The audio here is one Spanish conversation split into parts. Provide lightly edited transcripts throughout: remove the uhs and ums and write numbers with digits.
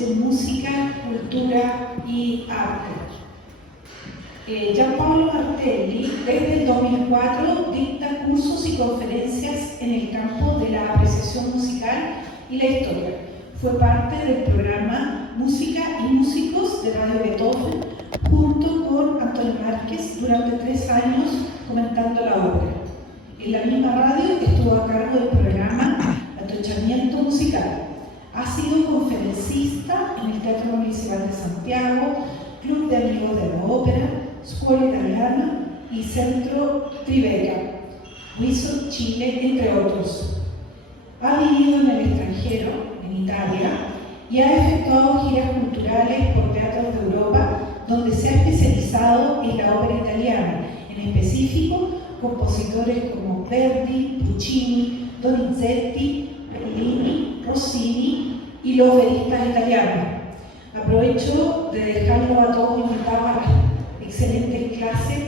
de música, cultura y arte. Gianpaolo Martelli, desde el 2004, dicta cursos y conferencias en el campo de la apreciación musical y la historia. Fue parte del programa Música y Músicos de Radio Beethoven, junto con Antonio Márquez, durante 3 años comentando la obra. En la misma radio estuvo a cargo del programa Atochamiento Musical. Ha sido conferencista en el Teatro Municipal de Santiago, Club de Amigos de la Ópera, Escuela Italiana y Centro Tribeca, WISO Chile, entre otros. Ha vivido en el extranjero, en Italia, y ha efectuado giras culturales por teatros de Europa, donde se ha especializado en la ópera italiana, en específico compositores como Verdi, Puccini, Donizetti, Bellini, Rossini y los veristas italianos. Aprovecho de dejarlo a todos invitados a las excelentes clases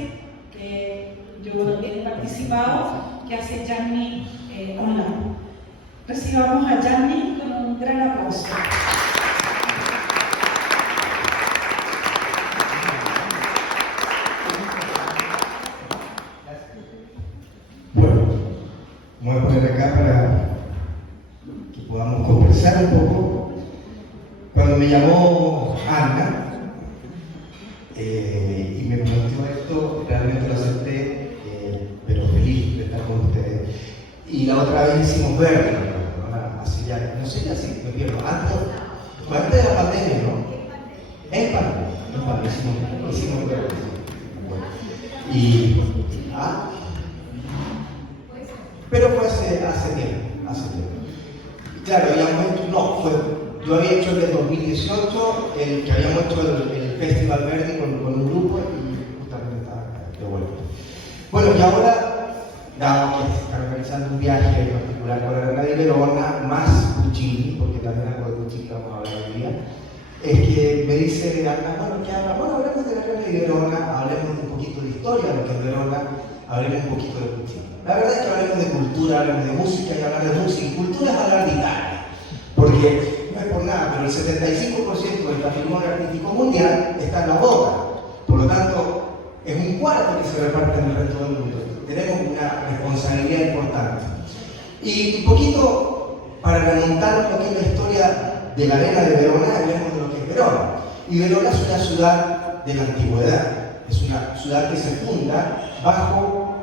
que yo he participado, que hace Gianni online. Recibamos a Gianni con un gran aplauso. Bueno, me voy a poner acá para que podamos conversar un poco. Cuando me llamó Anna y me planteó esto, realmente lo acepté, pero feliz de estar con ustedes. Y la otra vez hicimos Verdi, ¿no? Así ya, no sé, así me pierdo. Antes de la pandemia, ¿no? En pandemia, hicimos Verdi. Bueno. Pero fue hace tiempo. Claro, yo había hecho el del 2018, el que habíamos hecho el Festival Verdi con un grupo y justamente estaba de vuelta. Bueno, y ahora, dado que se está organizando un viaje en particular por la Arena de Verona, más Puccini, porque también algo de Puccini vamos a hablar hoy día, es que me dice Ana, bueno, hablemos de la Arena de Verona, hablemos un poquito de historia de lo que es Verona, hablemos un poquito de Puccini. La verdad es que hablemos de cultura, hablemos de música, y hablar de música y cultura es hablar de Italia, porque no es por nada, pero el 75% del patrimonio artístico mundial está en la boca. Por lo tanto, es un cuarto que se reparte en el resto del mundo. Tenemos una responsabilidad importante. Y un poquito, para remontar un poquito la historia de la Arena de Verona, hablemos de lo que es Verona. Y Verona es una ciudad de la antigüedad. Es una ciudad que se funda bajo,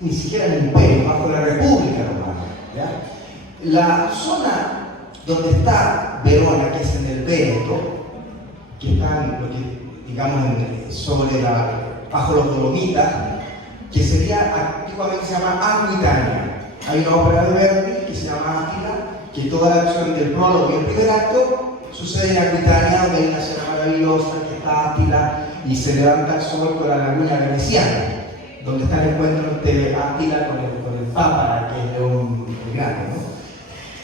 ni siquiera el imperio, bajo la República Romana. ¿Ya? La zona donde está Verona, que es en el Véneto, que está lo que, digamos, bajo los Dolomitas, que sería, antiguamente se llama Aquitania. Hay una ópera de Verdi que se llama Áquila, que toda la acción del prólogo y el primer acto sucede en Aquitania, donde hay una escena maravillosa, que está Áquila, y se levanta el sol con la laguna veneciana, donde está el encuentro entre Áquila con el Papa, que es León el Grande, ¿no?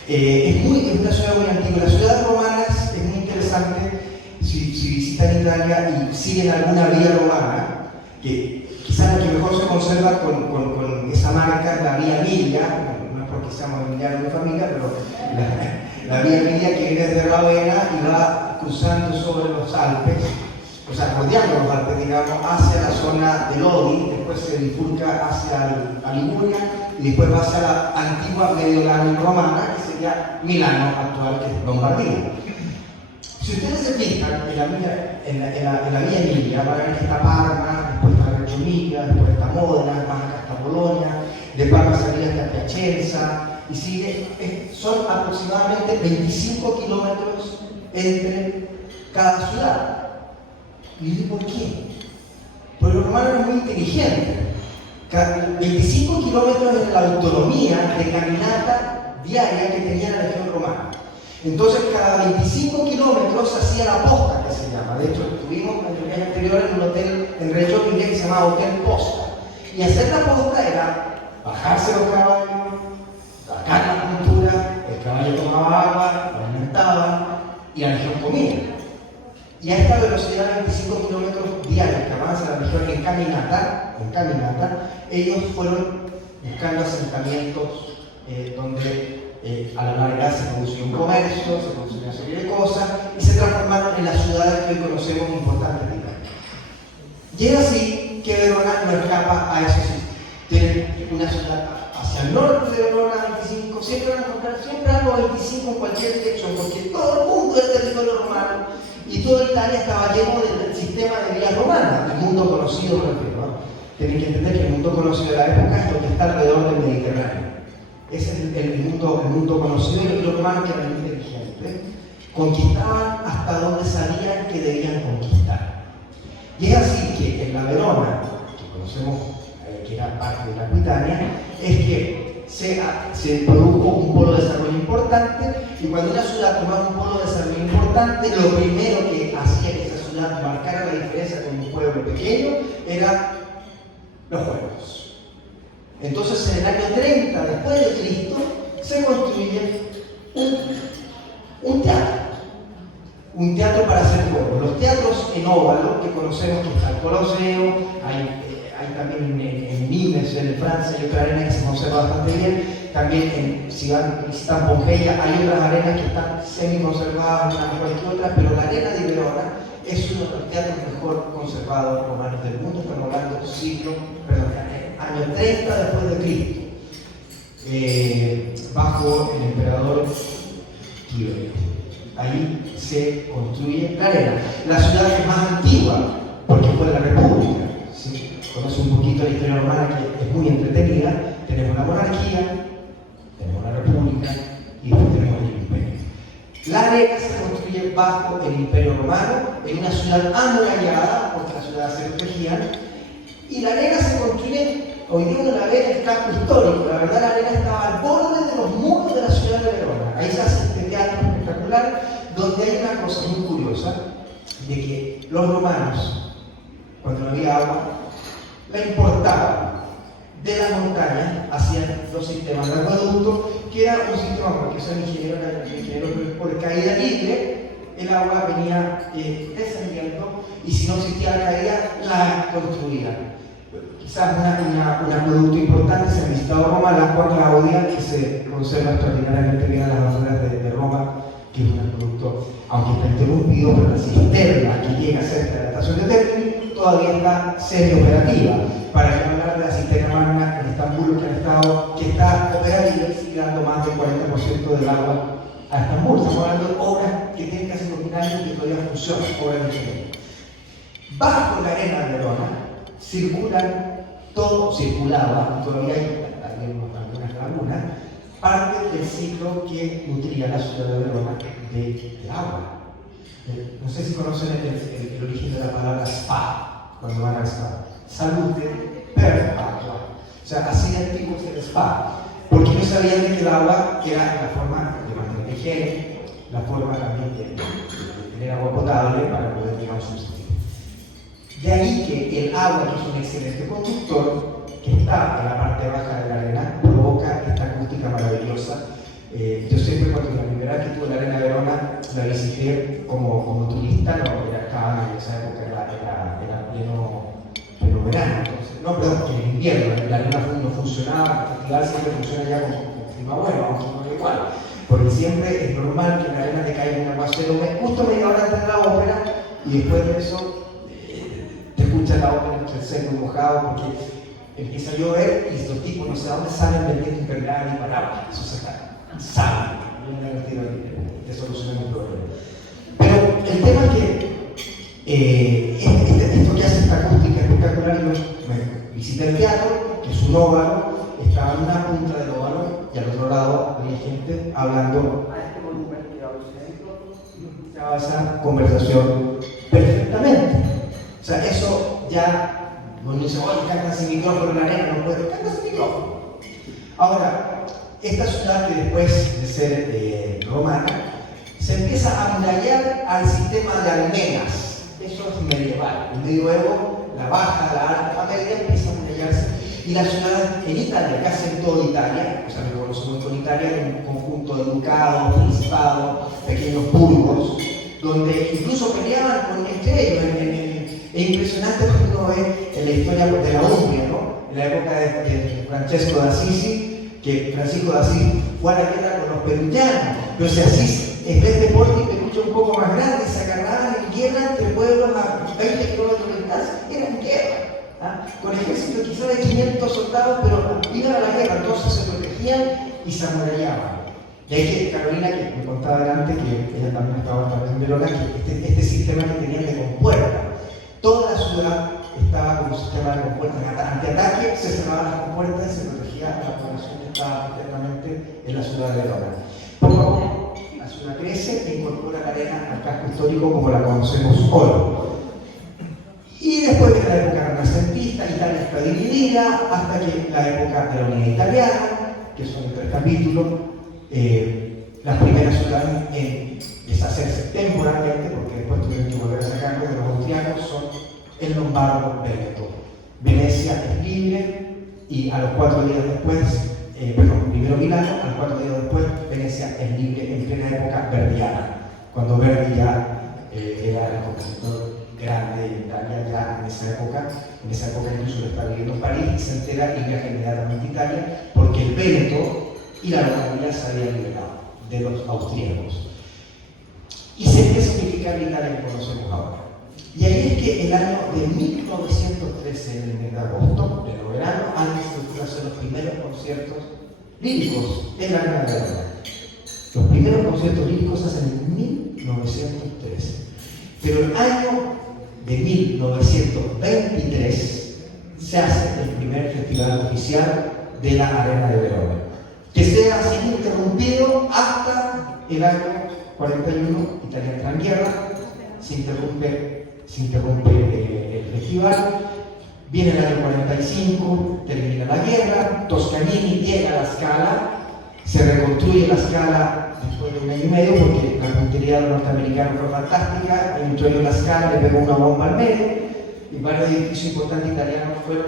Es una ciudad muy antigua. Las ciudades romanas es muy interesante si visitan Italia y siguen alguna vía romana, que quizás la que mejor se conserva con esa marca es la vía Emilia, no es porque seamos emilianos de familia, pero la vía Emilia que viene desde Ravenna y va cruzando sobre los Alpes, o sea, rodeando los Alpes, digamos, hacia la zona de Lodi, después se bifurca hacia Liguria y después va hacia la antigua Mediolanum romana, que sería Milano actual, que es Lombardía. Si ustedes se fijan en la vía Emilia, van a ver que está Parma, después está Reggio Emilia, después está Modena, baja hasta Bolonia, de Parma salía hasta Piacenza, y sigue, son aproximadamente 25 kilómetros entre cada ciudad. ¿Y por qué? Porque los romanos eran muy inteligentes. 25 kilómetros es la autonomía de caminata diaria que tenía la legión romana. Entonces, cada 25 kilómetros se hacía la posta, que se llama. De hecho, estuvimos en el viaje anterior en un hotel en Reggio Emilia que se llamaba Hotel Posta. Y hacer la posta era bajarse los caballos, sacar la montura, el caballo tomaba agua, lo alimentaban y la legión comía. Y a esta velocidad de 25 kilómetros diarios que avanza la región en caminata, ellos fueron buscando asentamientos donde a la larga se produjo un comercio, se produjo una serie de cosas y se transformaron en las ciudades que hoy conocemos importantes de Italia. Y es así que Verona no escapa a eso. Tiene una ciudad hacia el norte de Verona, 25, siempre van a encontrar siempre algo 25 en cualquier dirección, porque todo el mundo es territorio romano y toda Italia estaba lleno del sistema de vías romanas, el mundo conocido, me refiero, ¿no? Tienen que entender que el mundo conocido de la época es lo que está alrededor del Mediterráneo. Ese es el mundo conocido, y los romanos, que eran inteligentes, conquistaban hasta donde sabían que debían conquistar. Y es así que en la Verona, que conocemos que era parte de la Aquitania, es que se produjo un polo de desarrollo importante, y cuando una ciudad tomaba un polo de desarrollo importante, lo primero que hacía que esa ciudad marcara la diferencia con un pueblo pequeño era los juegos. Entonces, en el año 30 después de Cristo, se construye un teatro para hacer juegos. Los teatros en óvalo, que conocemos, que está el Coloseo, hay también en Nimes, en Francia, hay otra arena que se conserva bastante bien. También, si visitan Pompeya, hay otras arenas que están semi-conservadas, unas mejores que otras, pero la arena de Verona es uno de los teatros mejor conservados romanos del mundo. Estamos hablando año 30 después de Cristo, bajo el emperador Tiberio. Ahí se construye la arena. La ciudad que es más antigua, porque fue de la República. ¿Sí? Conoce un poquito la historia romana, que es muy entretenida. Tenemos la monarquía, tenemos la república y después tenemos el imperio. La arena se construye bajo el imperio romano, en una ciudad amurallada, porque las ciudades se protegían, y la arena se construye, hoy día uno la ve en el casco histórico. La verdad, la arena estaba al borde de los muros de la ciudad de Verona. Ahí se hace este teatro espectacular, donde hay una cosa muy curiosa, de que los romanos, cuando no había agua, la importaban de la montaña, hacían los sistemas de acueducto, que era un sistema, porque son ingenieros por caída libre, el agua venía descendiendo, y si no existía la caída, la construían. Quizás un acueducto importante, se ha visitado Roma, la Agua Claudia, que se conserva extraordinariamente bien a las afueras de Roma, que es un acueducto, aunque está interrumpido, pero la cisterna que llega cerca de la estación de Termini todavía está semi-operativa. Para que no hablar de la cisterna magna en Estambul, que está operativa y sigue dando más del 40% del agua a Estambul. Estamos hablando de obras que tienen casi 2000 años y que todavía funcionan, obras de ingeniería. Bajo la arena de Verona circulaba, y todavía hay algunas lagunas, parte del ciclo que nutría la ciudad de Verona de agua. No sé si conocen el origen de la palabra spa, cuando van al spa. Salute per agua. O sea, así de antiguo es el spa. Porque no sabían que el agua era la forma de mantener higiene, la forma también de tener agua potable para poder, digamos, subsistir. De ahí que el agua, que es un excelente conductor, que está en la parte baja de la arena, provoca esta acústica maravillosa. Yo siempre, cuando la primera vez que tuve la arena de Verona, la visité como turista, no, estaba en esa época, era pleno verano, entonces, en invierno, la arena no funcionaba, el festival siempre funciona ya con clima bueno, aunque no es igual, porque siempre es normal que la arena te caiga un aguacero, justo media hora antes de la ópera, y después de eso te escuchas la ópera entre seco y mojado, porque empieza a llover y estos tipos no sé a dónde salen vendiendo impermeables y paraguas. Eso se sabe, te soluciona el problema. Pero el tema es que esto que hace esta acústica espectacular, yo me visité el teatro, que es un óvalo, estaba en una punta del óvalo y al otro lado había gente hablando a este volumen que era el centro, y escuchaba esa conversación perfectamente. O sea, eso ya. Uno dice, oye, canta sin micrófono en la arena, no puede, canta sin micrófono. Ahora, esta ciudad, que después de ser romana, se empieza a amurallar al sistema de almenas. Eso es medieval. En medioevo, la baja, la alta media empieza a amurallarse. Y la ciudad en Italia, casi en toda Italia, o sea, lo conocemos con Italia, un conjunto de ducados, principados, pequeños burgos, donde incluso peleaban entre ellos. Es impresionante cuando uno ve en la historia de la Umbria, ¿no? En la época de Francesco de Assisi, que Francisco de Asís fue a la guerra con los peruvianos, pero si Asís, en vez de Porti, Perucho un poco más grande, se agarraban en guerra entre pueblos a 20 kilómetros de distancia, eran guerra, ¿ah? Con ejércitos quizás de 500 soldados, pero iban a la guerra, entonces se protegían y se amurallaban. Y ahí que Carolina, que me contaba delante, que ella también estaba en Verona, que este sistema que tenían de compuerta, toda la ciudad estaba con un sistema de compuertas. Ante ataque se cerraban las compuertas y se protegía a la población que estaba internamente en la ciudad de Verona. Poco a poco la ciudad crece e incorpora la arena al casco histórico como la conocemos hoy. Y después de la época renacentista, Italia está dividida hasta que la época de la Unidad Italiana, que son 3 capítulos, las primeras ciudades en deshacerse temporalmente, porque después tuvieron que volver a sacarlo de los austriacos, son el lombardo Veneto. Venecia es libre y a los 4 días después, primero Milano, a los 4 días después, Venecia es libre en plena época verdiana, cuando Verdi ya era el compositor grande en Italia, ya en esa época incluso lo está viviendo en París y se entera y viaja inmediatamente a Italia, porque el Veneto y la Lombardia se habían liberado de los austríacos. Y se empieza a unificar la Italia que conocemos ahora. Y ahí es que el año de 1913, en el mes de agosto, pleno verano, han estructurado los primeros conciertos líricos en la Arena de Verona. Los primeros conciertos líricos se hacen en 1913. Pero el año de 1923 se hace el primer festival oficial de la Arena de Verona, que sea así interrumpido hasta el año 41, Italia entra en guerra, se interrumpe el festival, viene el año 45, termina la guerra, Toscanini llega a la Scala, se reconstruye la Scala después de 1 año y medio porque la puntería de los norteamericanos fue fantástica, entró en la Scala, le pegó una bomba al medio y varios edificios importantes italianos fueron,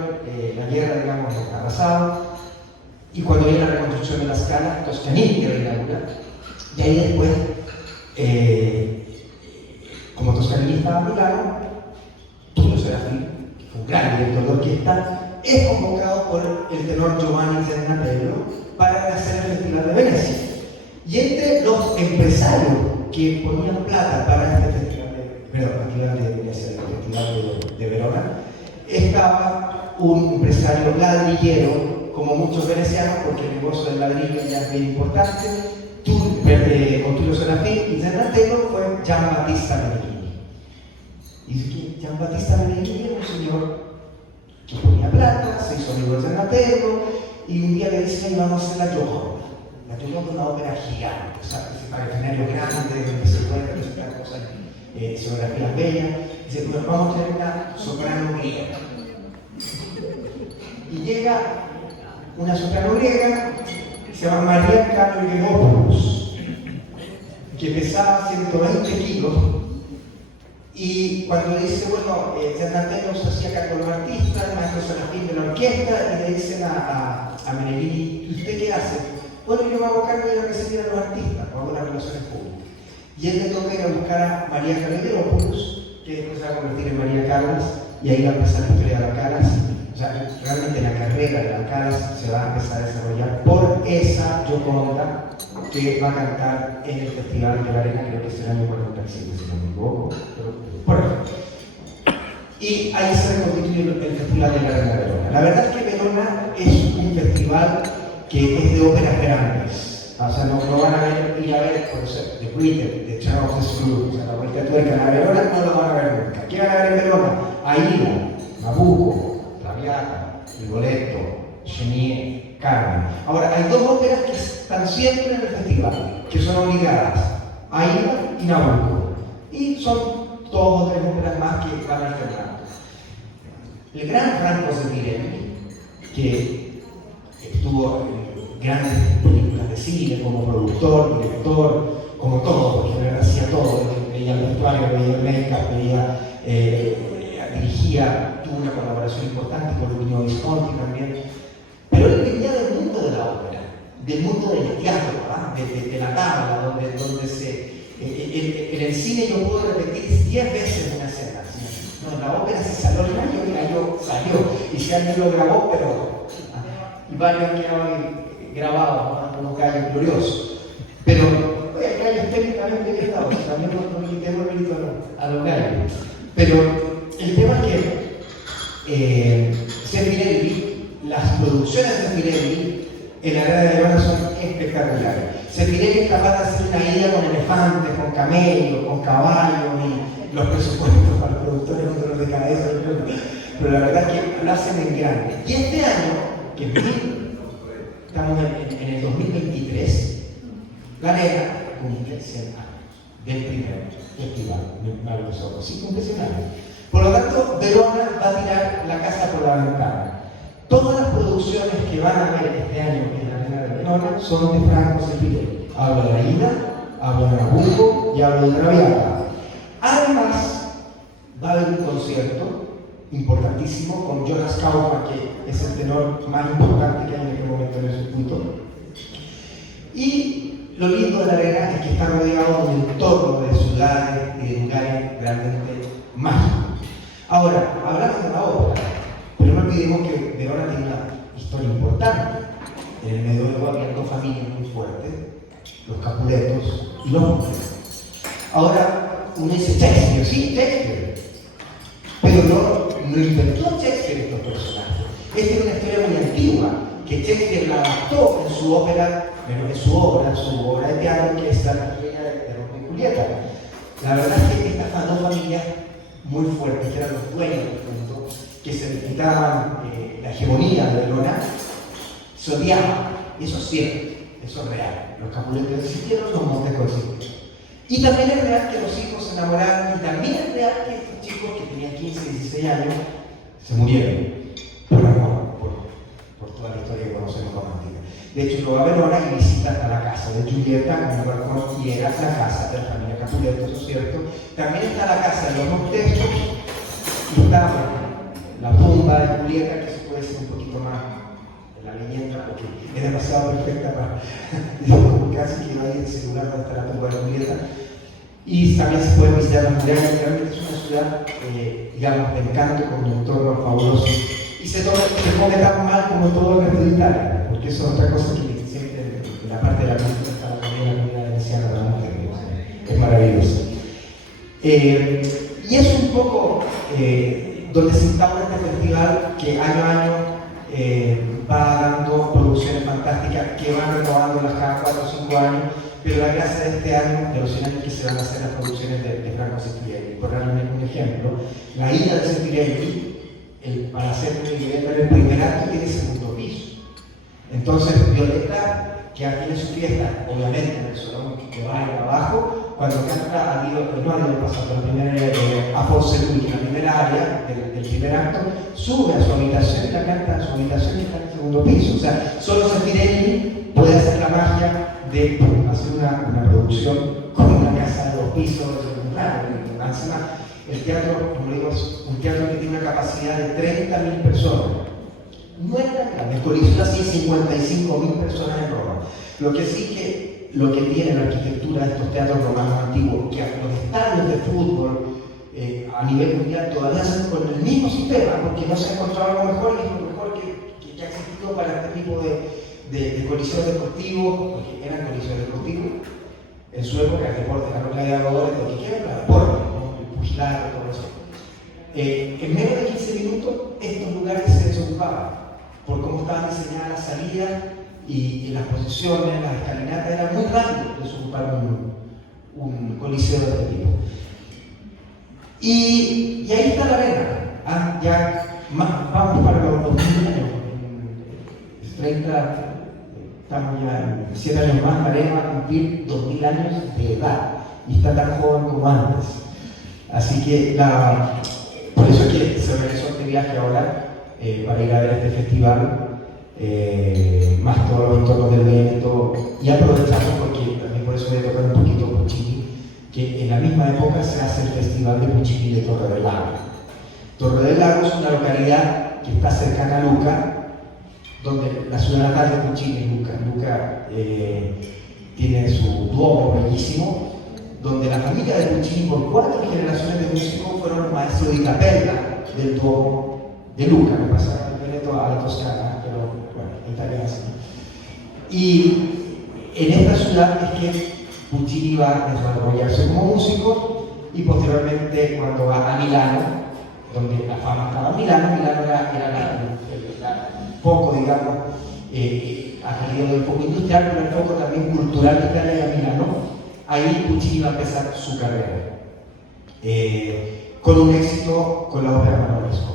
la guerra, digamos, arrasados. Y cuando viene la reconstrucción de la Scala, Toscanini que reinaugura, y ahí después, como Toscanini estaba en Milano, Tullio Serafin, que fue un gran director de orquesta, es convocado por el tenor Giovanni Zennatello para hacer el Festival de Venecia. Y entre los empresarios que ponían plata para este festival de Venecia, el Festival de Verona, estaba un empresario ladrillero, como muchos venecianos, porque el negocio del ladrillo ya es bien importante. Con Tullio Serafin y Zennatello fue Giambattista Meneghini. Y Giambattista Meneghini era un señor que ponía plata, se hizo amigo de Zennatello, y un día le dice: vamos a hacer la Gioconda. La Gioconda es una ópera gigante, o sea, para escenario grande, donde se pueden presentar cosas, escenografías bellas. Dice: bueno, vamos a tener una soprano griega. Y llega una soprano griega que se llama María Kalogeropoulos, que pesaba 120 kilos, y cuando le dice, bueno, Zennatello se hacía cargo de los artistas, el maestro Serafin de la orquesta, y le dicen a Meneghini: ¿y usted qué hace? Bueno, yo me hago cargo de recibir a los artistas, hago las relaciones públicas. Y él le toca ir a buscar a María Kalogeropoulos, que después se va a convertir en María Callas, y ahí va a empezar la historia de la Callas. O sea, realmente la carrera de la Callas se va a empezar a desarrollar por esa Gioconda que va a cantar en el Festival de la Arena, creo que es el año 47, si no me equivoco, pero por ahí. Y ahí se reconstituye el Festival de la Arena de Verona. La verdad es que Verona es un festival que es de óperas grandes. O sea, no van a ir a ver, por ejemplo, The Twitter, de Charles Screw, o sea, la vuelta tuerca a Verona, no lo van a ver nunca. ¿Qué van a ver en Verona? Aida, Nabucco, Traviata, Rigoletto, Chenier, Carmen. Ahora, hay 2 óperas que están siempre en el festival, que son obligadas: Aida y Nabucco. Y son 2 o 3 óperas más que van alternando. El gran Franco Zeffirelli, que estuvo en grandes películas de cine como productor, director, como todo, porque hacía todo, veía el vestuario, veía el make-up, dirigía, tuvo una colaboración importante con Luino Visconti también. Pero él venía del mundo de la ópera, del mundo del teatro, de la tabla, donde se... En el cine yo puedo repetir 10 veces una escena. ¿Sí? No, en la ópera se salió el año, salió. Y si alguien lo grabó, pero... Y varios han quedado grabados, unos gallos gloriosos. Pero hay gallos técnicamente bien dados, también no quitemos el mérito a los gallos. Pero el tema es que Zeffirelli, las producciones de Zeffirelli en la área de Verona son espectaculares. Zeffirelli es capaz de hacer una ida con elefantes, con camellos, con caballos, y los presupuestos para los productores un dolor de cabeza, pero la verdad es que lo hacen en grande. Y este año, que estamos en el 2023, la Nena cumple 100 años del primer festival de los Ojos. Sí, cumple 100 años. Por lo tanto, Verona va a tirar la casa por la ventana. Todas las producciones que van a ver este año en la Arena de Verona son de Franco Zeffirelli. Hablo de Aida, hablo de Nabucco y hablo de Traviata. Además, va a haber un concierto importantísimo con Jonas Kaufmann, que es el tenor más importante que hay en este momento en el circuito. Y lo lindo de la Arena es que está rodeado de un entorno de ciudades y de lugares realmente mágicos. Ahora, hablamos de la ópera, pero no olvidemos que Verona tiene una historia importante. En el Medioevo había dos familias muy fuertes, los Capuletos y los Monteros. Ahora, uno dice Shakespeare, sí, Shakespeare, pero no inventó Shakespeare estos personajes. Esta es una historia muy antigua, que Shakespeare la adaptó en su ópera, en su obra de teatro, que es la tragedia de Romeo y Julieta. La verdad es que estas dos familias muy fuertes, que eran los dueños del mundo, que se disputaban la hegemonía de Verona, se odiaban. Eso es cierto, eso es real. Los Capuletos existieron, los Montes coexistieron. Y también es real que los hijos se enamoraron, y también es real que estos chicos que tenían 15, 16 años se murieron por amor, por toda la historia que conocemos romántica. De hecho, luego va a Verona y visita hasta la casa de Giulietta, y era la casa de la familia Capuleto, eso es cierto. También está la casa de los Montesco, y está la tumba de Julieta, que se puede decir un poquito más de la leyenda, porque es demasiado perfecta para casi que no hay el celular donde está la tumba de Julieta. Y también se puede visitar las murallas, realmente es una ciudad, digamos, de encanto, con un entorno fabuloso. Y se come tan mal como todo el resto de Italia, porque eso es otra cosa que siempre en la parte de la música está la comida veneciana de la mujer, es maravilloso. Y es un poco donde se instaura este festival que año a año va dando producciones fantásticas que van renovando las cada 4 o 5 años, pero la gracia de este año, de los 100 años, que se van a hacer las producciones de Franco Zeffirelli. Por darle un ejemplo, la ida de Zeffirelli, para hacer un Violeta en el primer acto, tiene segundo piso. Entonces, Violeta, que tiene su fiesta, obviamente en el salón que va ahí abajo, cuando canta a Dios, no a Dios pasado, a Fonseca, la primera área del primer acto, sube a su habitación y la canta a su habitación y está en el segundo piso. O sea, solo Zeffirelli puede hacer la magia de hacer una producción con una casa de 2 pisos, encima el teatro, como digo, es un teatro que tiene una capacidad de 30.000 personas. No es tan grande, el Coliseo así 55.000 personas en Roma. Lo que tiene la arquitectura de estos teatros romanos antiguos, que los estadios de fútbol a nivel mundial todavía hacen con el mismo sistema, porque no se ha encontrado algo mejor, y es lo mejor que ha existido para este tipo de coliseos deportivos, porque eran coliseos deportivos. En su época el deporte eran los gladiadores, lo que quieran, el deporte, ¿no? El pugilato, todo eso. En menos de 15 minutos estos lugares se desocupaban por cómo estaban diseñadas las salidas y las posiciones, las escalinatas. Era muy rápido desocupar un coliseo de este tipo. Y ahí está la Arena. Vamos para los 2000 años. 30, estamos ya en 100 años más. La Arena va a cumplir 2000 años de edad y está tan joven como antes. Así que por eso es que se realizó este viaje ahora para ir a ver este festival, más todos los entornos del Veneto, y aprovechamos porque también por eso voy a tocar un poquito Puccini, que en la misma época se hace el festival de Puccini de Torre del Lago. Torre del Lago es una localidad que está cercana a Lucca, donde la ciudad natal de Puccini es Lucca. Lucca tiene su duomo bellísimo, donde la familia de Puccini, por 4 generaciones de músicos, fueron los maestros de capella del duomo de Lucca. Me pasaron del Veneto a la Toscana, pero bueno, Italia así. Y en esta ciudad es que Puccini va a desarrollarse como músico y posteriormente cuando va a Milano, donde la fama estaba en Milano era poco, digamos, ha salido del foco industrial, pero el foco también cultural de Italia y a Milano. Ahí Puccini va a empezar su carrera, con un éxito con la ópera Manoresco.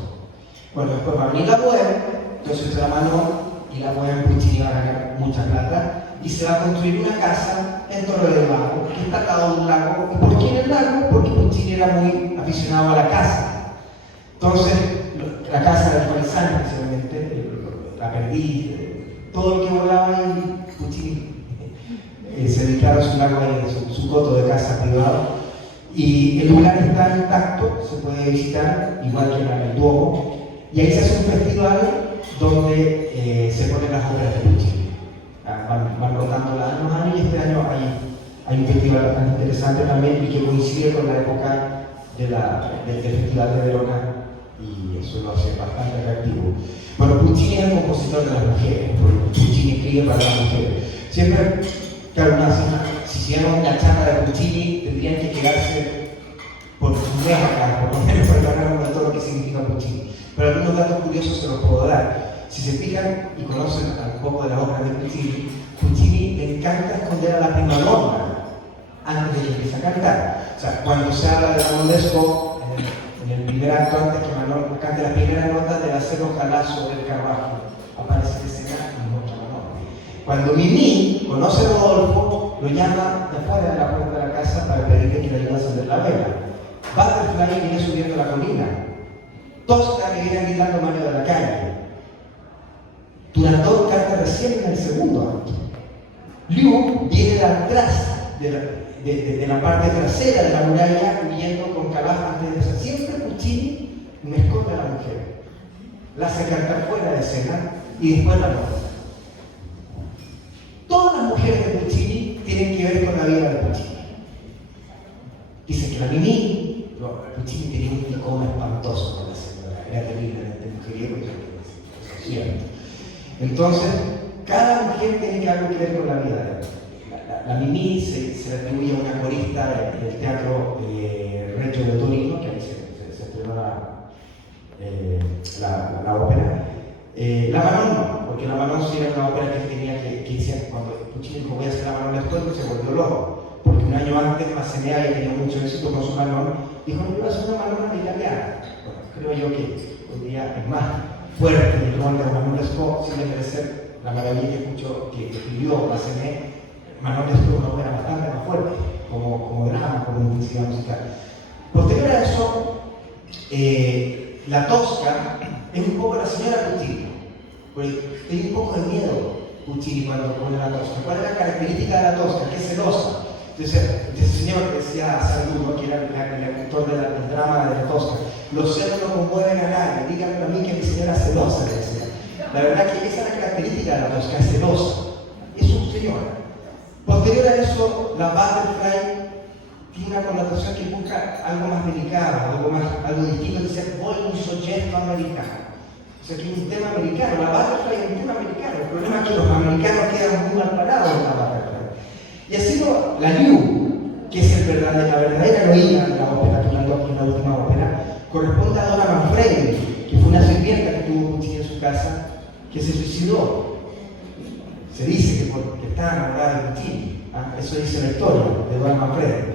Bueno, después va a venir la Bohème, entonces la Manon y la Bohème Puccini va a ganar mucha plata y se va a construir una casa en Torre del Lago, que está al lado de un lago. ¿Y por qué en el lago? Porque Puccini era muy aficionado a la caza. Entonces, la caza del faisán, especialmente, la perdiz, todo lo que volaba ahí, Puccini se dedicaba a su lago, su coto de caza privado. Y el lugar está intacto, se puede visitar, igual que en el Duomo, y ahí se hace un festival donde se ponen las obras de Puccini. Van rotando los años y este año hay un festival bastante interesante también y que coincide con la época del Festival de Verona y eso lo hace bastante atractivo. Bueno, Puccini es el compositor de las mujeres, porque Puccini escribe para las mujeres. Siempre, claro, si hicieran una charla de Puccini tendrían que quedarse por un mes acá, por lo menos para hablar de todo lo que significa Puccini. Pero algunos datos curiosos se los puedo dar. Si se fijan y conocen un poco de la obra de Puccini, Puccini le encanta esconder a la prima donna antes de que empiece a cantar. O sea, cuando se habla de Manoresco, en el primer acto, antes que Manon cante la primera nota, debe hacer ojalá sobre el Caravaggio. Aparece en escena y muestra Manon. Cuando Mimi conoce a Rodolfo, lo llama de afuera de la puerta de la casa para pedirle que le ayude a encender la vela. Butterfly viene subiendo la colina. Tosca que viene gritando Mario de la calle. Turandot canta recién en el segundo acto. Liu viene de atrás de la parte trasera de la muralla huyendo con Calaf antes de eso. Siempre Puccini me esconde a la mujer, la hace cantar fuera de escena y después la nota. Todas las mujeres de Puccini tienen que ver con la vida de Puccini. Dicen que la Mimi, Puccini tenía un picoma espantoso con la señora, era terriblemente mujeriego y eso es cierto. Entonces, cada mujer tiene que algo que ver con la vida de ella. La Mimi se atribuye a una corista del teatro Reggio de Torino, que ahí se estrenó la ópera. La Manon no, porque la Manon sí era una ópera que tenía que decía, cuando Puccini dijo voy a hacer la Manon después, pues se volvió loco, porque un año antes Massenet había tenido mucho éxito con su Manon, dijo no, yo voy a hacer una Manon italiana. Bueno, creo yo que hoy día es más fuerte el rol de Manon Lescaut, sin merecer la maravilla que escribió Massenet. Manon Lescaut es una ópera bastante más fuerte, como drama, como intensidad musical. Posterior a eso, la Tosca es un poco la señora Puccini, porque tenía un poco de miedo Puccini cuando pone la Tosca. ¿Cuál es la característica de la Tosca? Que es celosa. Entonces, ese señor que decía Sarduno, que era el autor del drama de la Tosca, los celos no conmueven a nadie, díganme a mí que mi señora es celosa, le decía. La verdad que esa es la característica de la Tosca, es celosa. Es un señor. Posterior a eso, la Butterfly tiene una connotación que busca algo más delicado, algo distinto, dice, voy a un soggetto americano. O sea, que es un tema americano. La Butterfly es un tema americano. El problema es que los americanos quedan muy mal parados en la Butterfly. Y así la Liu, que es la verdadera heroína de la ópera, Turandot, que es la última ópera, corresponde a Donna Manfredi, que fue una sirvienta que tuvo Puccini en su casa, que se suicidó. Se dice que estaba enamorada de Puccini. Eso dice la historia de Donna Manfredi.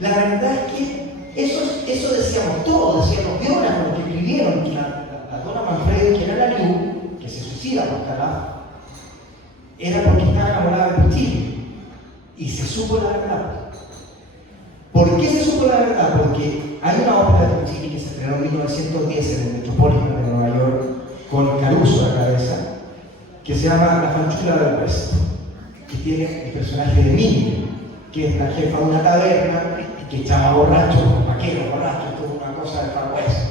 La verdad es que eso decíamos todos, decían los biógrafos que escribieron que la Donna Manfredi, que era la Liu, que se suicida por Calaf, era porque estaba enamorada de Puccini. Y se supo la verdad. ¿Por qué se supo la verdad? Porque hay una ópera de Puccini que se estrenó en 1910 en el Metropolitan de Nueva York con Caruso a la cabeza, que se llama La Fanciulla del West, que tiene el personaje de Mimi, que es la jefa de una taberna que echaba borrachos, vaqueros borrachos, toda una cosa de Far West.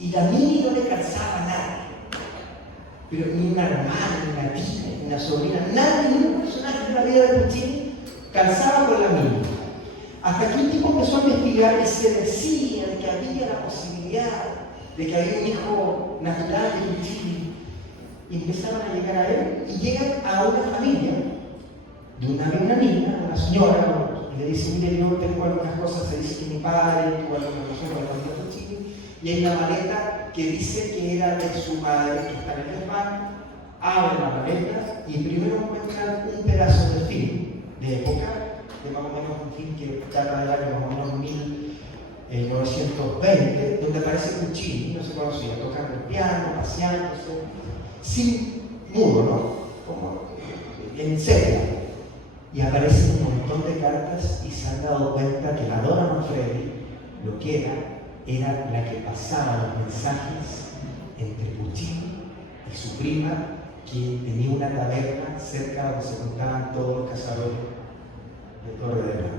Y la Mimi no le calzaba a nadie, pero ni una hermana, ni una tía, ni una sobrina, nadie, ningún personaje de la vida de Puccini calzaba con la Mimi. Hasta que un tipo empezó a investigar y se decía de que había la posibilidad de que había un hijo natural de Puccini. Y empezaron a llegar a él y llegan a una familia había una niña, una señora, y le dice, mire, yo tengo algunas cosas, se dice que mi padre tuvo alguna relación con el Puccini, y hay una maleta que dice que era de su madre, que está en el desván. Abren la maleta y primero encuentran un pedazo de film de época, de más o menos un film que data del año más o menos 1920, donde aparece Puccini, no se conocía, tocando el piano, paseándose, sin mudo, ¿no? Como en sepia. Y aparecen un montón de cartas y se han dado cuenta que la Dora Manfredi, lo que era la que pasaba los mensajes entre Puccini y su prima, que tenía una taberna cerca donde se contaban todos los cazadores de Torre de Mar.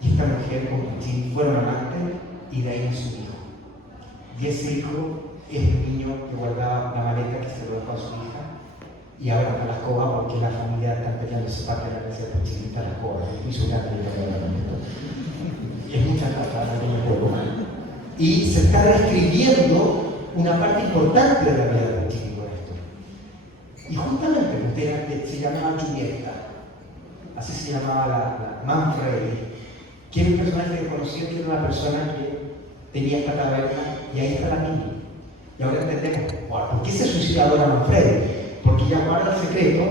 Y esta mujer con Puccini fueron amantes y de ahí nació un hijo. Y ese hijo es el niño que guardaba la maleta que se lo dejó a su hija. Y ahora está la escoba porque la familia está peleando ese parte de la casa de Puccini, está la escoba. Hizo una película. Y es mucha plata, no me puedo mal. Y se está reescribiendo una parte importante de la vida de Puccini. Y justamente usted se llamaba Giulietta, así se llamaba la Manfredi, que era un personaje reconocido, que era una persona que tenía esta taberna, y ahí está la niña. Y ahora entendemos, ¿por qué se suicida Dora Manfredi? Porque ella guarda el secreto,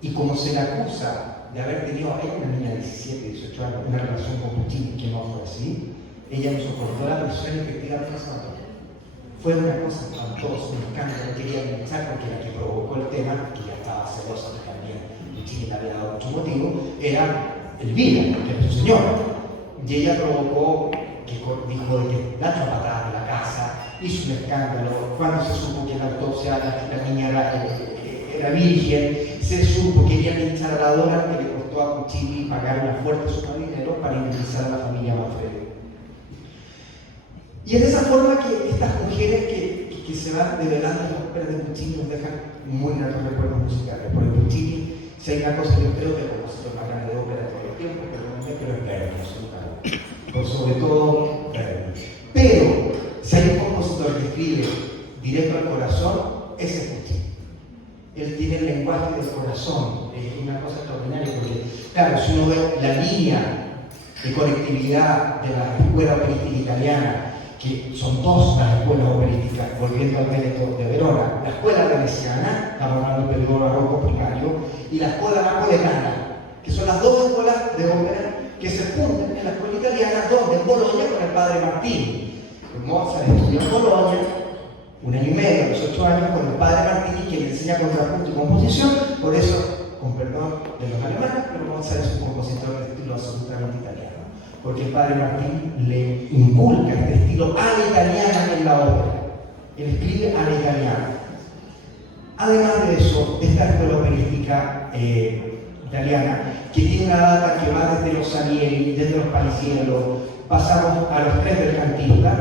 y como se la acusa de haber tenido, ella una niña de 17, 18 años, una relación con Puccini que no fue así, ella no soportó la presión efectiva de esa. Fue una cosa espantosa, un escándalo, quería linchar porque la que provocó el tema, que ya estaba celosa, que también Puccini le había dado mucho motivo, era Elvira, que era su señora. Y ella provocó, que dijo de que la echó a patada de la casa, hizo un escándalo. Cuando se supo que en la autopsia la niña era virgen, se supo que quería linchar a la Dora, que le costó a Puccini pagar una fuerte suma de dinero para indemnizar a la familia Manfredi. Y es de esa forma que estas mujeres que se van develando las óperas de Puccini nos dejan muy gratos recuerdos musicales. Porque Puccini, si hay una cosa que yo creo que es el compositor más grande de ópera de todo el tiempo, pero es Verdi, absolutamente. Por sobre todo Verdi. Pero si hay un compositor que escribe directo al corazón, ese es Puccini. Él tiene el lenguaje del corazón, es una cosa extraordinaria, porque claro, si uno ve la línea de conectividad de la escuela operística italiana, que son dos las escuelas operísticas, volviendo al Veneto de Verona, la escuela veneciana, estamos hablando del periodo barroco primario, y la escuela napoletana, que son las dos escuelas de ópera que se fundan en la escuela italiana, donde en Bolonia con el padre Martini. Mozart estudió en Bolonia un año y medio, a los 8 años, con el padre Martini, que le enseña contrapunto y composición. Por eso, con perdón de los alemanes, pero Mozart es un compositor de estilo absolutamente italiano, porque el padre Martini le inculca este estilo a la italiana en la ópera. Él escribe a la italiana. Además de eso, esta escuela operística italiana, que tiene una data que va desde los Salieri, desde los Paisiello, pasamos a los tres belcantistas,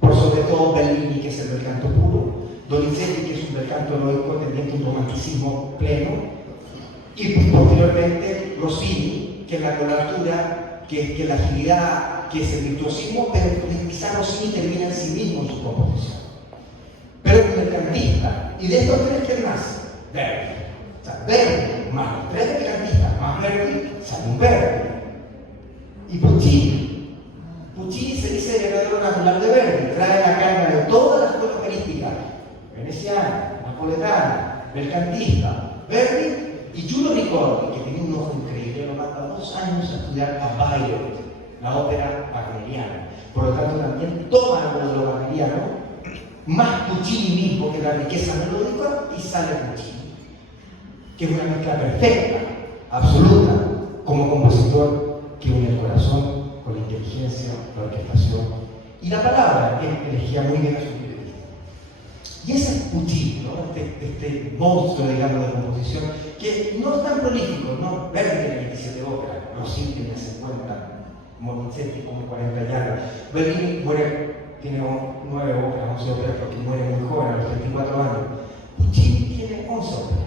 por sobre todo Bellini, que es el bel canto puro, Donizetti, que es un bel canto heroico, tendiente un romanticismo pleno, y posteriormente Rossini, que es la coloratura, que es la agilidad, que es el virtuosismo, pero quizá Rossini termina en sí mismo en su composición. Pero es un belcantista, y de estos tres, ¿qué más? Verdi. O sea, Verdi, más tres belcantistas, más Verdi, sale un Verdi. Y Puccini. Puccini se dice el heredero natural de Verdi, trae la carga de todas las escuelas operísticas, veneciana, napoletana, belcantista, Verdi y Giulio Ricordi, que tenía un ojo increíble, lo manda 2 años a estudiar a Bayreuth, la ópera wagneriana. Por lo tanto, también toma algo de lo wagneriano, más Puccini mismo, que la riqueza melódica, y sale Puccini, que es una mezcla perfecta, absoluta, como compositor que une el corazón con la inteligencia, la orquestación y la palabra, que elegía muy bien a su periodista. Y ese es Puccini, ¿no? este monstruo, digamos, de composición, que no es tan prolífico, ¿no? Verdi tiene 27 óperas, Rossini tenía 50, Donizetti como 40 y algo. Bellini tiene 9 óperas, 11 óperas, porque muere muy joven, a los 34 años. Puccini tiene 11 óperas,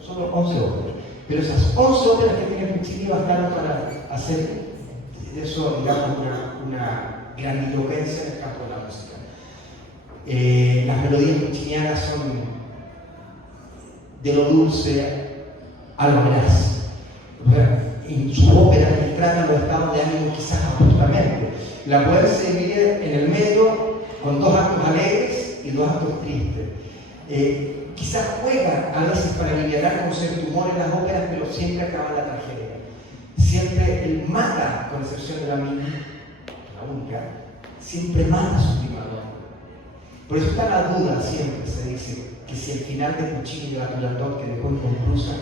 solo 11 óperas. Pero esas 11 óperas que tiene Puccini bastaron para hacer eso, digamos, una grandilocuencia en el campo de la música. Las melodías puccinianas son de lo dulce algo verás. O sea, en sus óperas que tratan los estados de ánimo quizás absolutamente. La poder se divide en el medio con dos actos alegres y dos actos tristes. Quizás juega a veces para aliviar con cierto humor en las óperas, pero siempre acaba en la tragedia. Siempre él mata, con excepción de la Mimi, la única, siempre mata a su prima donna. Por eso está la duda, siempre se dice, que si el final de Puccini de la Turandot que dejó inconclusa,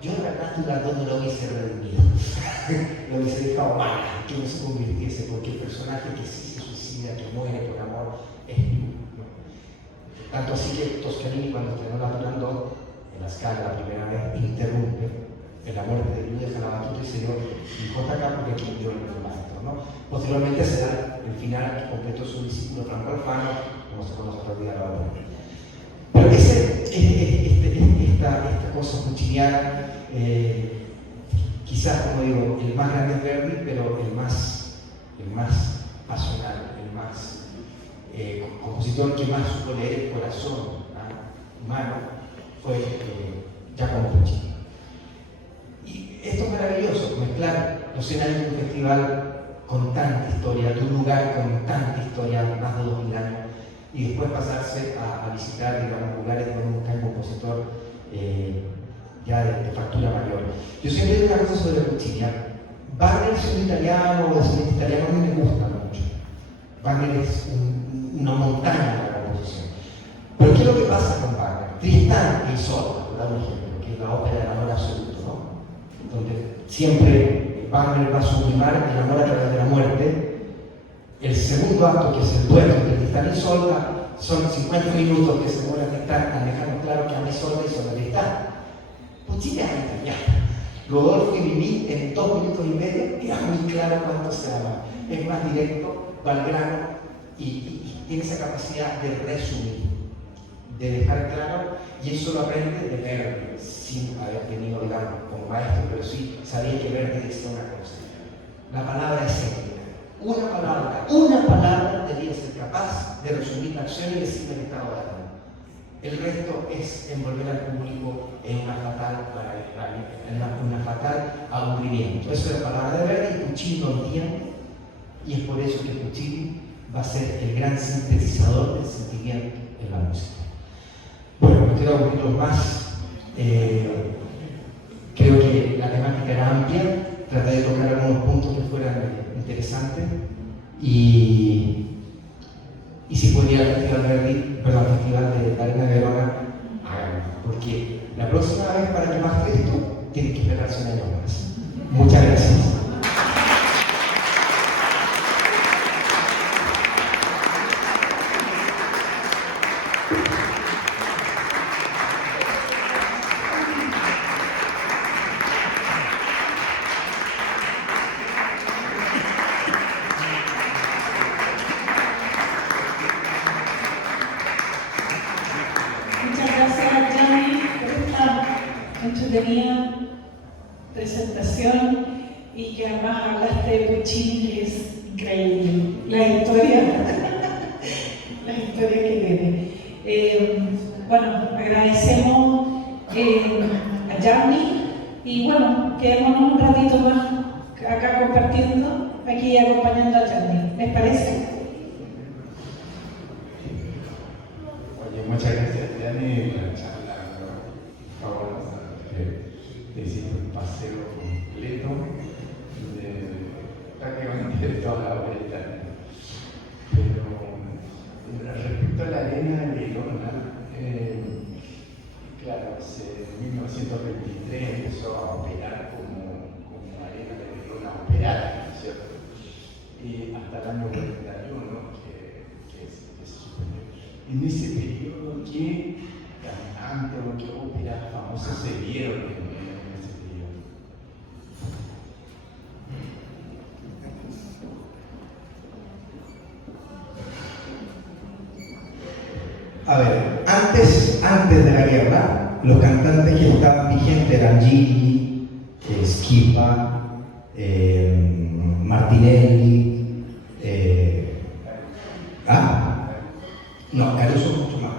yo en verdad Turandot no lo hubiese redimido. Lo hubiese dejado mal, que no se convirtiese, porque el personaje que sí se suicida, que muere por amor, es Lu. Tanto así que Toscanini, cuando estrenó la Turandot, en la Scala la primera vez, interrumpe en la muerte de Lu, deja la batuta y se dio y JK porque aquí dio el maestro, ¿no? Posteriormente se da el final que completó su discípulo Franco Alfano, como se conoce otro día la obra. Pero esta cosa pucciniana, quizás, como digo, el más grande es Verdi, pero el más pasional, el más compositor que más supo leer el corazón humano fue Giacomo Puccini. Y esto es maravilloso, mezclar los 100 años de un festival con tanta historia, de un lugar con tanta historia, más de 2000 años, y después pasarse a visitar, digamos, lugares donde nunca hay compositor ya de factura mayor. Yo siempre digo una cosa sobre Puccini. Wagner, siendo italiano o descendiente italiano, a mí me gusta mucho. Wagner es una montaña de la composición. Pero ¿qué es lo que pasa con Wagner? Tristán y Isolda, por dar un ejemplo, que es la ópera del amor absoluto, ¿no? Donde siempre Wagner va a sublimar el amor a través de la muerte. El segundo acto, que es el dueto entre Tristán y Isolda, son 50 minutos que se mueren de estar tan dejando claro que ama Isolda y Isolda Tristán. Puccini es italiano. Rodolfo y Mimì en 2 minutos y medio era muy claro cuánto se ama. Es más directo, va al grano y tiene esa capacidad de resumir, de dejar claro, y eso lo aprende de Verdi, sin haber tenido, digamos, como maestro, pero sí sabía que Verdi decía una cosa. La palabra es ética. Una palabra debía ser capaz de resumir la acción y decir el estado de ánimo. El resto es envolver al público en una fatal aburrimiento. Eso es la palabra de Verdi, y Puccini lo entiende, y es por eso que Puccini va a ser el gran sintetizador del sentimiento en la música. Bueno, no quiero aburrirlos más. Creo que la temática era amplia, traté de tocar algunos puntos que fueran interesantes, y si podría el Festival de Arena de Verona, háganlo, porque la próxima vez, para que más esto, tienen que esperarse un año más. Muchas gracias. Entretenida presentación, y que además hablaste de Puccini, que es increíble la historia que tiene. Bueno, agradecemos a Gianni, y bueno, quedémonos un ratito más acá compartiendo, aquí acompañando a Gianni. ¿Les parece? Oye, muchas gracias, Gianni, por la charla. Por favor, hiciste un paseo completo de prácticamente de toda la obra italiana. Pero respecto a la arena de Verona, claro, en 1923 empezó a operar como arena de Verona operada, ¿no es cierto? Y hasta el año 41, que se suspendió. En ese periodo, ¿qué cantante o qué óperas famosas se vieron en ese periodo? A ver, antes de la guerra, los cantantes que estaban vigentes eran Gigli, Schipa, Martinelli, no, Caruso mucho más.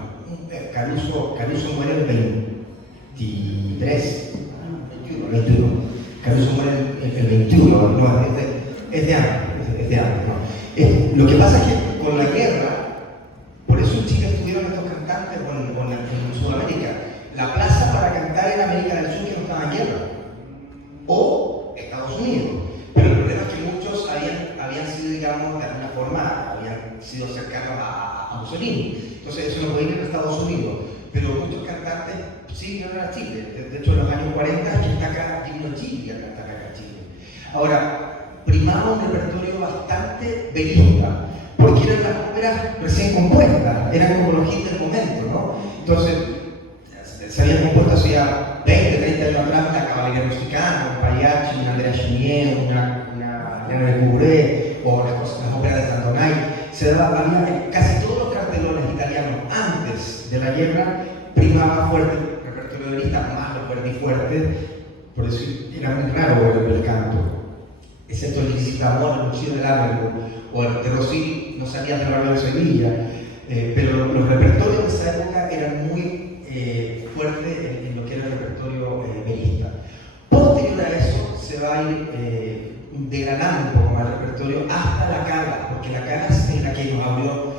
Caruso muere el 23, 21. Caruso muere el 21, no, es de antes, ¿no? Lo que pasa es que con la guerra, por eso en Chile estuvieron estos cantantes, o en Sudamérica, la plaza para cantar en América del Sur que no estaba en guerra, o Estados Unidos. Pero el problema es que muchos habían sido, digamos, de alguna forma, habían sido cercanos a Mussolini. Entonces eso no puede ir a Estados Unidos. Pero muchos cantantes sí vinieron a Chile. De hecho, en los años 40 está acá, vino Chile a cantar acá en Chile. Ahora, primaba un repertorio bastante verista, porque eran las óperas recién compuestas, eran como los hits del momento, ¿no? Entonces, se habían compuesto hacía 20, 30 años atrás la Caballería Rusticana, un Pagliacci, una Andrea Chenier, una Elena de Courbet, o las óperas de Sandonay. Había casi todos los cartelones italianos antes de la guerra primaba fuerte el repertorio verista, más lo fuerte y fuerte, por eso era muy raro ver el canto, excepto el Licitador, el Cuchillo del Árbol o el de Rossini, no salían del barrio de Sevilla, pero los repertorios de esa época eran muy fuertes en lo que era el repertorio verista. Posterior a eso se va a ir degradando un poco más el repertorio hasta la Cala, porque la Cala es la que nos abrió,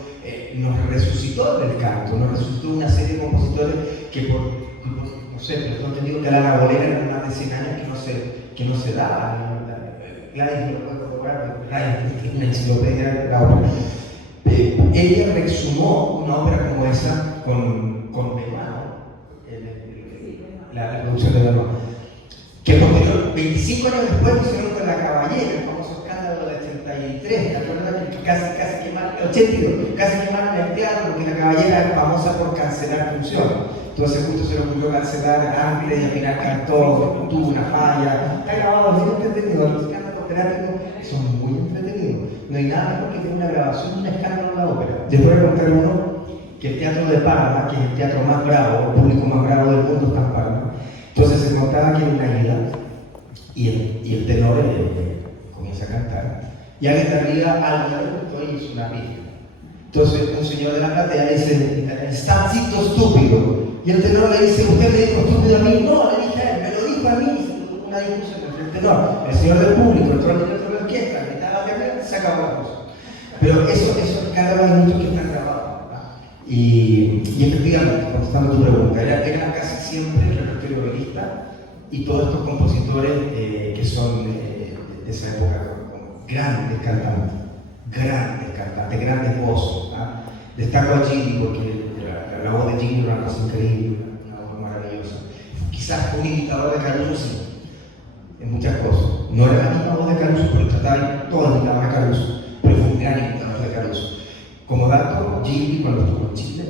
nos resucitó el canto, nos resucitó una serie de compositores que no sé, pero tengo entendido que la Bolera eran más de 100 años que no se daba. Gladys lo puede corroborar, Gladys una enciclopedia de la ópera. Ella reexhumó una ópera como esa con Benoit, la producción de Benoit, que posterior, 25 años después lo hicieron con La Caballera, el famoso escándalo de 83, ¿te acuerdas? Que casi quemaron, 82, casi quemaron el teatro porque La Caballera es famosa por cancelar funciones. Entonces justo se le ocurrió cancelar antes y al final cantó, tuvo una falla. Está grabado, muy entretenido, los escándalos operáticos son muy entretenidos. No hay nada mejor que tener una grabación de un escándalo de la ópera. Les voy a contar uno, que el Teatro de Parma, que es el teatro más bravo, el público más bravo del mundo está en Parma. Entonces se contaba que era una ida y el tenor comienza a cantar. Y alguien de arriba, algo le gustó y hizo una pista. Entonces un señor de la platea dice, estancito estúpido. Y el tenor le dice, ¿usted me dijo estúpido a mí? No, le dije a él, me lo dijo a mí. Una discusión entre el tenor, el señor del público, entró al director de la orquesta, gritaba de arriba, se acabó la cosa. Pero eso cada vez hay muchos que están grabados. Y efectivamente, contestando tu pregunta, era casi siempre el repertorio verista y todos estos compositores que son de esa época, grandes cantantes, grandes voces. Destaco a Gilli porque la voz de Gilli era una cosa increíble, una voz maravillosa. Quizás fue un imitador de Caruso, sí, en muchas cosas. No era la misma voz de Caruso, pero todos imitaban a Caruso, pero fue un gran imitador de Caruso. Como dato, Gilli, cuando estuvo en Chile,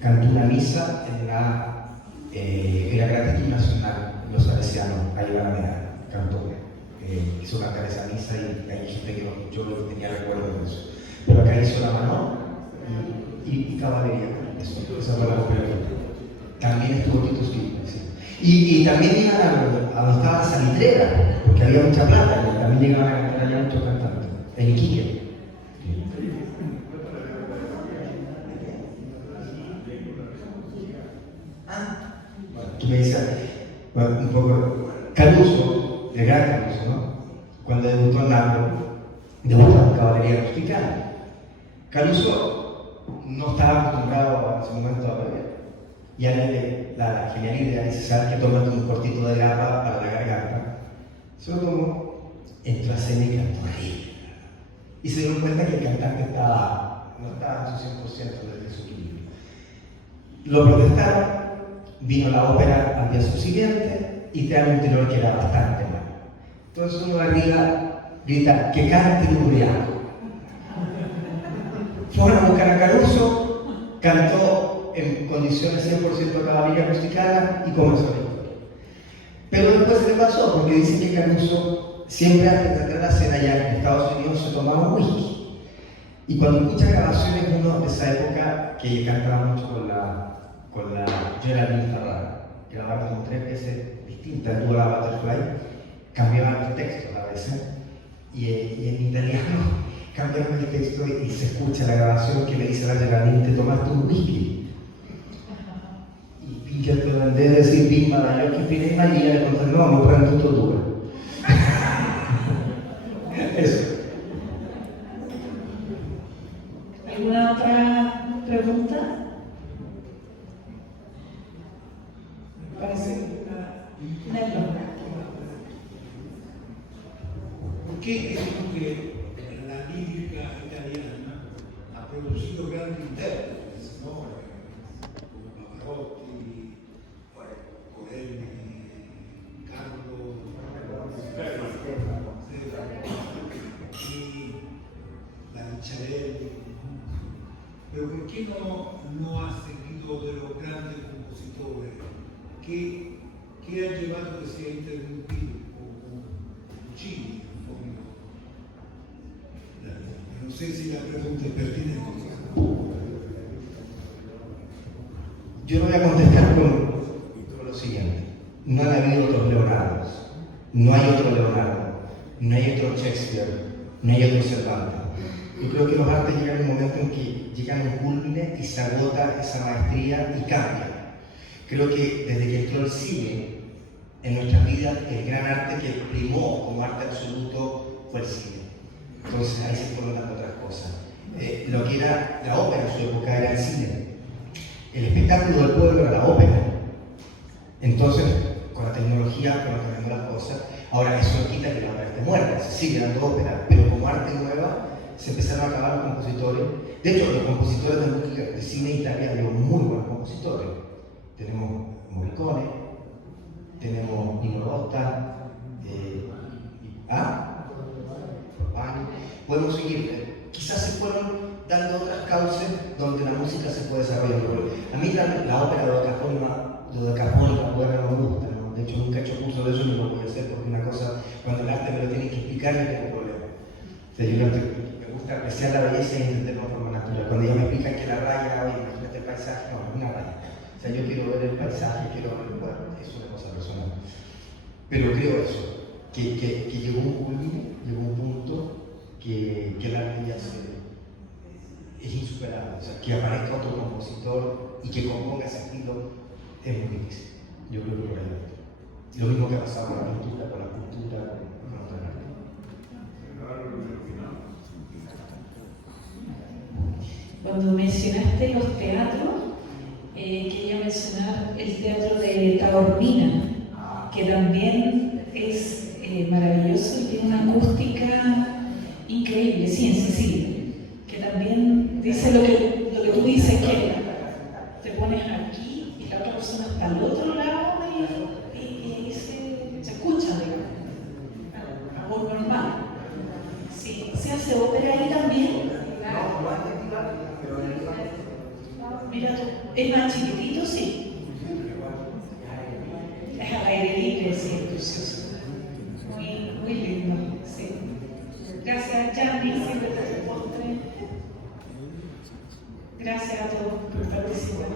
cantó una misa en la gratitud nacional, los salesianos, ahí van a ver, cantó, hizo cantar esa misa y hay gente que lo escuchó y tenía recuerdo de eso. Pero acá hizo la mano y caballería, esa fue la ópera. También estuvo Tito Schiavone, sí. Y también iban a donde estaba la salitrera, porque había mucha plata, y también llegaban a cantar allá muchos cantantes, en Iquique. Que me dice, bueno, un poco, Caruso, el gran Caruso, ¿no? Cuando debutó en Nápoles, debutó en Caballería Rusticana. Caruso no estaba acostumbrado en ese momento a beber. Y a él la genial idea dice, ¿sabes que tomate un cortito de grapa para la garganta? Se lo tomó, entró a escena y cantó ahí. Y se dieron cuenta que el cantante no estaba en su 100% desde su equilibrio. Lo protestaron. Vino la ópera al día subsiguiente y te dan un tenor que era bastante malo. Entonces uno de arriba grita, que cante un briaco. Fueron a buscar a Caruso, cantó en condiciones 100% caballería rusticana y comenzó la historia. Pero después se le pasó, porque dicen que Caruso siempre antes de entrar a la cena allá en Estados Unidos se tomaba un whisky. Y cuando escucha grabaciones uno de esa época que cantaba mucho con la Geraldine Ferrara, grababa como 3 veces distintas, tuvo la Butterfly, cambiaban los textos a veces, y en italiano cambiaron el texto y se escucha la grabación que le dice a la Geraldine, te tomaste un whisky. Y ¿cierto? En vez de decir Bimba, yo que pide María, le conté, no, me traen tu tortura. Eso. ¿Alguna otra pregunta? Parece. Nelson. ¿Por qué es que la lírica italiana ha producido grandes intérpretes, ¿no? Como Pavarotti, Corelli, Carlo, y la Ricciarelli? Pero ¿por qué no ha seguido de los grandes compositores? ¿Qué ha llevado que sea interrumpido como Puccini? No sé si la pregunta es pertinente. Yo lo voy a contestar con lo siguiente. No han habido otros Leonardos, no hay otro Leonardo, no hay otro Shakespeare, no hay otro Cervantes. Yo creo que los artes llegan a un momento en que llegan a un culmine y se agota esa maestría y cambia. Creo que desde que entró el cine en nuestras vidas, el gran arte que primó como arte absoluto fue el cine. Entonces ahí se fueron dando otras cosas. Lo que era la ópera en su época era el cine. El espectáculo del pueblo era la ópera. Entonces, con la tecnología, con cambiando las cosas, ahora eso no quita que la ópera esté muerta, se sigue dando ópera, pero como arte nueva se empezaron a acabar los compositores. De hecho, los compositores de música de cine italiano, muy buenos compositores. Tenemos Morricone, tenemos Nino Rota, podemos seguir. Quizás se fueron dando otras causas donde la música se puede desarrollar. A mí la ópera dodecafónica no me gusta, ¿no? De hecho nunca he hecho curso de eso y no lo voy a hacer porque una cosa, cuando el arte me lo tiene que explicar, yo tengo problema. O sea, me gusta apreciar la belleza y entenderlo de forma natural. Cuando ellos me explican que la raya, oye, imagínate el paisaje, no, es una raya. O sea, yo quiero ver el paisaje, quiero ver el cuerpo, es una cosa personal. Pero creo eso, que llegó un culmine, llegó un punto que el arte ya es insuperable. O sea, que aparezca otro compositor y que componga ese estilo es muy difícil. Yo creo que por ahí va. Lo mismo que ha pasado con la pintura, con la cultura, con otra arte. Cuando mencionaste los teatros, quería mencionar el teatro de Taormina, que también es maravilloso y tiene una acústica increíble, sí, en Sicilia, que también dice lo que tú dices, que te pones aquí y la otra persona está al otro lado y se escucha, digamos, a voz normal. Sí, se hace ópera ahí también. Mira tú, es más chiquitito, sí. Es al aire libre, sí, precioso. Muy lindo, sí. Gracias, Yanni, siempre te postre. Gracias a todos por participar.